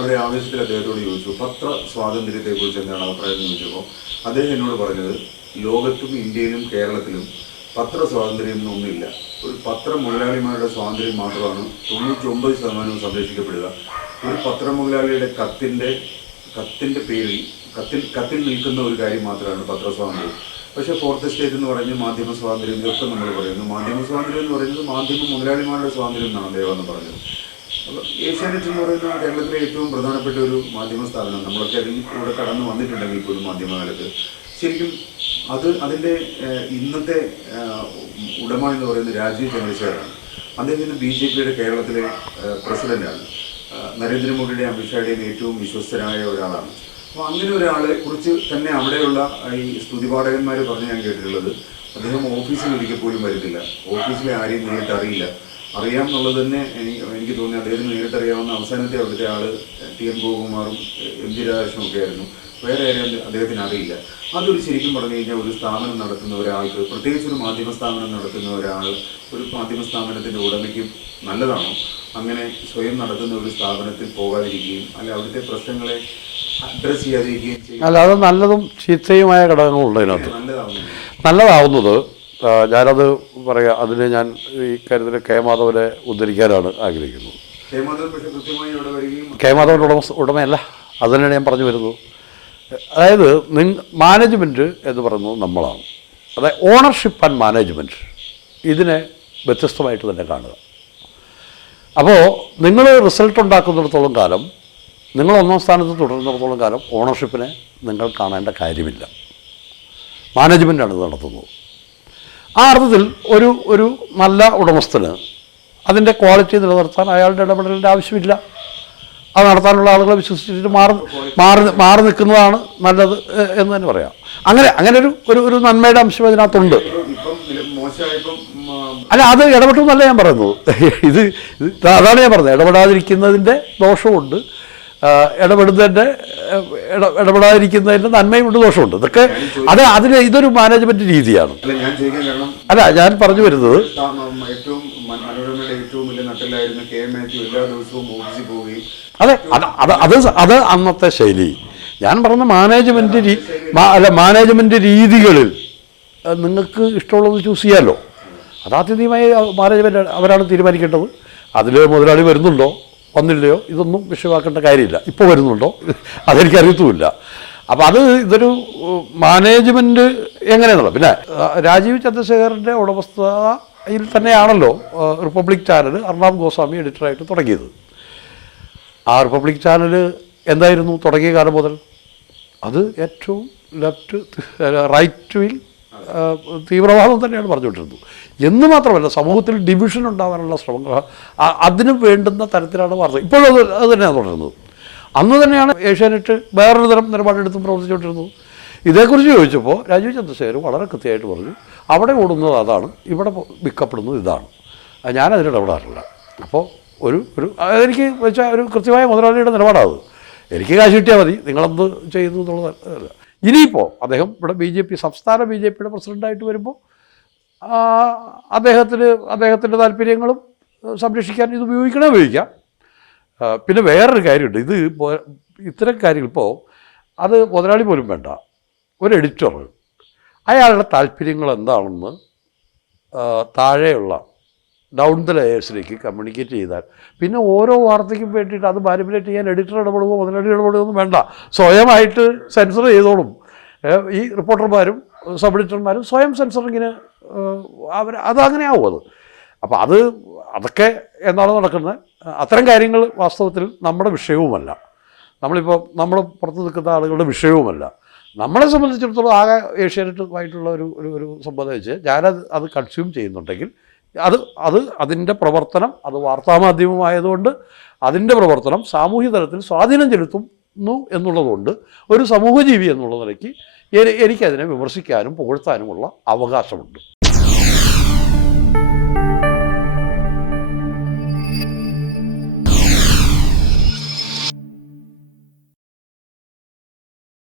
വളരെ ആവേശത്തിൽ അദ്ദേഹത്തോട് ചോദിച്ചു പത്ര സ്വാതന്ത്ര്യത്തെക്കുറിച്ച് എന്താണ് അഭിപ്രായം എന്ന് ചോദിച്ചപ്പോൾ അദ്ദേഹം എന്നോട് പറഞ്ഞത് ലോകത്തും ഇന്ത്യയിലും കേരളത്തിലും പത്ര സ്വാതന്ത്ര്യം ഒന്നുമില്ല. ഒരു പത്ര മുതലാളിമാരുടെ സ്വാതന്ത്ര്യം മാത്രമാണ് 99% സംരക്ഷിക്കപ്പെടുക. ഒരു പത്രമുതലാളിയുടെ കത്തിൻ്റെ പേരിൽ കത്തിൽ നിൽക്കുന്ന ഒരു കാര്യം മാത്രമാണ് പത്രസ്വാതന്ത്ര്യം. പക്ഷേ ഫോർത്ത് എസ്റ്റേറ്റ് എന്ന് പറഞ്ഞ് മാധ്യമ സ്വാതന്ത്ര്യം ഇതൊക്കെ നമ്മൾ പറയുന്നു. മാധ്യമ സ്വാതന്ത്ര്യം എന്ന് പറയുന്നത് മാധ്യമ മുതലാളിമാരുടെ സ്വാതന്ത്ര്യം എന്നാണ് അദ്ദേഹം എന്ന് പറഞ്ഞത്. അപ്പോൾ ഏഷ്യാനെറ്റ് എന്ന് പറയുന്ന കേരളത്തിലെ ഏറ്റവും പ്രധാനപ്പെട്ട ഒരു മാധ്യമ സ്ഥാപനം. നമ്മളൊക്കെ അതിൽ കൂടെ കടന്നു വന്നിട്ടുണ്ടെങ്കിൽ പോലും മാധ്യമകാലത്ത് ശരിക്കും അതിൻ്റെ ഇന്നത്തെ ഉടമ എന്ന് പറയുന്നത് രാജീവ് ചന്ദ്രശേഖറാണ്. അദ്ദേഹം ഇന്ന് BJPയുടെ കേരളത്തിലെ പ്രസിഡൻ്റാണ്. നരേന്ദ്രമോദിയുടെയും അമിത്ഷായുടെയും ഏറ്റവും വിശ്വസ്തരായ ഒരാളാണ്. അപ്പോൾ അങ്ങനെ ഒരാളെ കുറിച്ച് തന്നെ അവിടെയുള്ള ഈ സ്തുതിപാഠകന്മാർ പറഞ്ഞ് ഞാൻ കേട്ടിട്ടുള്ളത് അദ്ദേഹം ഓഫീസിൽ ഒരിക്കൽ പോലും വരുന്നില്ല. ഓഫീസിലെ ആരെയും നേരിട്ട് അറിയില്ല. അറിയാമെന്നുള്ളത് തന്നെ എനിക്ക് തോന്നി അദ്ദേഹത്തിന് നേരിട്ട് അറിയാവുന്ന അവസാനത്തെ അവിടുത്തെ ആൾ TN ഗോപകുമാറും MG രാധാകൃഷ്ണനും ഒക്കെ ആയിരുന്നു. വേറെ ആരെയും അദ്ദേഹത്തിന് അറിയില്ല. അതൊരു ശരിക്കും പറഞ്ഞു കഴിഞ്ഞാൽ ഒരു സ്ഥാപനം നടത്തുന്ന ഒരാൾക്ക്, പ്രത്യേകിച്ച് ഒരു മാധ്യമ സ്ഥാപനം നടത്തുന്ന ഒരാൾ, ഒരു മാധ്യമ സ്ഥാപനത്തിൻ്റെ ഉടമയ്ക്ക് നല്ലതാണോ അങ്ങനെ സ്വയം നടത്തുന്ന ഒരു സ്ഥാപനത്തിൽ പോകാതിരിക്കുകയും അല്ല അവിടുത്തെ പ്രശ്നങ്ങളെ അഡ്രസ് ചെയ്യാതിരിക്കുകയും ചെയ്യും? അല്ല, അത് നല്ലതും ചീത്തയുമായ ഘടകങ്ങളുണ്ട് അതിനകത്ത്. നല്ലതാവുന്നത് ഞാനത് പറയാം. അതിന് ഞാൻ ഈ കാര്യത്തിൽ കെ മാധവനെ ഉദ്ധരിക്കാനാണ് ആഗ്രഹിക്കുന്നത്. കെ മാധവൻ്റെ ഉടമയല്ല, അത് തന്നെയാണ് ഞാൻ പറഞ്ഞു വരുന്നത്. അതായത് മാനേജ്മെൻറ്റ് എന്ന് പറയുന്നത് നമ്മളാണ്. അതായത് ഓണർഷിപ്പ് ആൻഡ് മാനേജ്മെൻറ്റ് ഇതിനെ വ്യത്യസ്തമായിട്ട് തന്നെ കാണുക. അപ്പോൾ നിങ്ങൾ റിസൾട്ട് ഉണ്ടാക്കുന്നിടത്തോളം കാലം, നിങ്ങൾ ഒന്നാം സ്ഥാനത്ത് തുടരുന്നിടത്തോളം കാലം ഓണർഷിപ്പിനെ നിങ്ങൾ കാണേണ്ട കാര്യമില്ല. മാനേജ്മെൻറ്റാണ് ഇത് നടത്തുന്നത്. ആ അർത്ഥത്തിൽ ഒരു നല്ല ഉടമസ്ഥന് അതിൻ്റെ ക്വാളിറ്റി നിലനിർത്താൻ അയാളുടെ ഇടപെടലിൻ്റെ ആവശ്യമില്ല. അത് നടത്താനുള്ള ആളുകളെ വിശ്വസിച്ചിട്ട് മാറി നിൽക്കുന്നതാണ് നല്ലത് എന്ന് തന്നെ പറയാം. അങ്ങനെ ഒരു നന്മയുടെ അംശം അതിനകത്തുണ്ട്. അല്ല, അത് ഇടപെട്ടു എന്നല്ല ഞാൻ പറയുന്നത്. അതാണ് ഞാൻ പറഞ്ഞത്. ഇടപെടാതിരിക്കുന്നതിൻ്റെ ദോഷമുണ്ട്, ഇടപെടാതിരിക്കുന്നതിൻ്റെ നന്മയുണ്ട്, ദോഷമുണ്ട്. ഇതൊക്കെ ഇതൊരു മാനേജ്മെൻറ്റ് രീതിയാണ്. അല്ല, ഞാൻ പറഞ്ഞു വരുന്നത് അതെ, അത് അന്നത്തെ ശൈലി. ഞാൻ പറഞ്ഞ മാനേജ്മെൻറ്റ് രീതികളിൽ നിങ്ങൾക്ക് ഇഷ്ടമുള്ളത് ചൂസ് ചെയ്യാമല്ലോ. അതാത്യന്തികമായി മാനേജ്മെൻറ്റ് അവരാണ് തീരുമാനിക്കേണ്ടത്. അതിൽ മുതലാളി വരുന്നുണ്ടോ വന്നില്ലയോ ഇതൊന്നും വിഷയമാക്കേണ്ട കാര്യമില്ല. ഇപ്പോൾ വരുന്നുണ്ടോ അതെനിക്കറിയത്തുമില്ല. അപ്പോൾ ഇതൊരു മാനേജ്മെൻറ്റ് എങ്ങനെയാണല്ലോ. പിന്നെ രാജീവ് ചന്ദ്രശേഖറിൻ്റെ ഉടമസ്ഥയിൽ തന്നെയാണല്ലോ റിപ്പബ്ലിക് ചാനൽ അർണാബ് ഗോസ്വാമി എഡിറ്ററായിട്ട് തുടങ്ങിയത്. ആ റിപ്പബ്ലിക് ചാനൽ എന്തായിരുന്നു തുടങ്ങിയ കാലം മുതൽ? അത് ഏറ്റവും റൈറ്റ് വിങ് തീവ്രവാദം തന്നെയാണ് പറഞ്ഞുകൊണ്ടിരുന്നത്. എന്ന് മാത്രമല്ല, സമൂഹത്തിൽ ഡിവിഷൻ ഉണ്ടാകാനുള്ള ശ്രമങ്ങൾ അതിന് വേണ്ടുന്ന തരത്തിലാണ് വാർത്ത. ഇപ്പോഴും അത് തന്നെയാണ് തുടരുന്നത്. അന്ന് തന്നെയാണ് ഏഷ്യാനെറ്റ് വേറൊരു തരം നിലപാടെടുത്തും പ്രവർത്തിച്ചുകൊണ്ടിരുന്നത്. ഇതേക്കുറിച്ച് ചോദിച്ചപ്പോൾ രാജീവ് ചന്ദ്രശേഖർ വളരെ കൃത്യമായിട്ട് പറഞ്ഞു, അവിടെ ഓടുന്നത് അതാണ്, ഇവിടെ വിൽക്കപ്പെടുന്നത് ഇതാണ്. ഞാനതിനിടപെടാറില്ല. അപ്പോൾ എനിക്ക് വെച്ചാൽ ഒരു കൃത്യമായ മുതലാളിയുടെ നിലപാടാണ്. എനിക്ക് കാശ് കിട്ടിയാൽ മതി, നിങ്ങളെന്ത് ചെയ്യുന്നു എന്നുള്ളതല്ല. ഇനിയിപ്പോൾ അദ്ദേഹം ഇവിടെ സംസ്ഥാന BJPയുടെ പ്രസിഡൻ്റായിട്ട് വരുമ്പോൾ അദ്ദേഹത്തിൻ്റെ താല്പര്യങ്ങളും സംരക്ഷിക്കാൻ ഇത് ഉപയോഗിക്കാം. പിന്നെ വേറൊരു കാര്യമുണ്ട്. ഇത്തരം കാര്യങ്ങൾ ഇപ്പോൾ അത് മുതലാളി പോലും വേണ്ട, ഒരു എഡിറ്റർ അയാളുടെ താല്പര്യങ്ങൾ എന്താണെന്ന് താഴെയുള്ള ഡൗൺ ദ ലെയേഴ്സിലേക്ക് കമ്മ്യൂണിക്കേറ്റ് ചെയ്താൽ പിന്നെ ഓരോ വാർത്തയ്ക്കും വേണ്ടിയിട്ട് അത് മാനിപ്പുലേറ്റ് ചെയ്യാൻ എഡിറ്റർ ഇടപെടുകയോ മുതലാളി ഇടപെടുകയൊന്നും വേണ്ട. സ്വയമായിട്ട് സെൻസർ ചെയ്തോളും. ഈ റിപ്പോർട്ടർമാരും സബ് എഡിറ്റർമാരും സ്വയം സെൻസറിങ്ങിന് അതങ്ങനെ ആവും. അപ്പോൾ അതൊക്കെ എന്താണ് നടക്കുന്നത്? അത്തരം കാര്യങ്ങൾ വാസ്തവത്തിൽ നമ്മുടെ വിഷയവുമല്ല. നമ്മൾ പുറത്ത് നിൽക്കുന്ന ആളുകളുടെ വിഷയവുമല്ല. നമ്മളെ സംബന്ധിച്ചിടത്തോളം ആകെ ഏഷ്യാനെറ്റുമായിട്ടുള്ള ഒരു സംബന്ധം വെച്ച് അത് കൺസ്യൂം ചെയ്യുന്നുണ്ടെങ്കിൽ അതിൻ്റെ പ്രവർത്തനം അത് വാർത്താമാധ്യമമായതുകൊണ്ട് അതിൻ്റെ പ്രവർത്തനം സാമൂഹ്യ തലത്തിൽ സ്വാധീനം ചെലുത്തുന്നു എന്നുള്ളതുകൊണ്ട് ഒരു സമൂഹജീവി എന്നുള്ള നിലയ്ക്ക് എനിക്കതിനെ വിമർശിക്കാനും പുകഴ്ത്താനുമുള്ള അവകാശമുണ്ട്.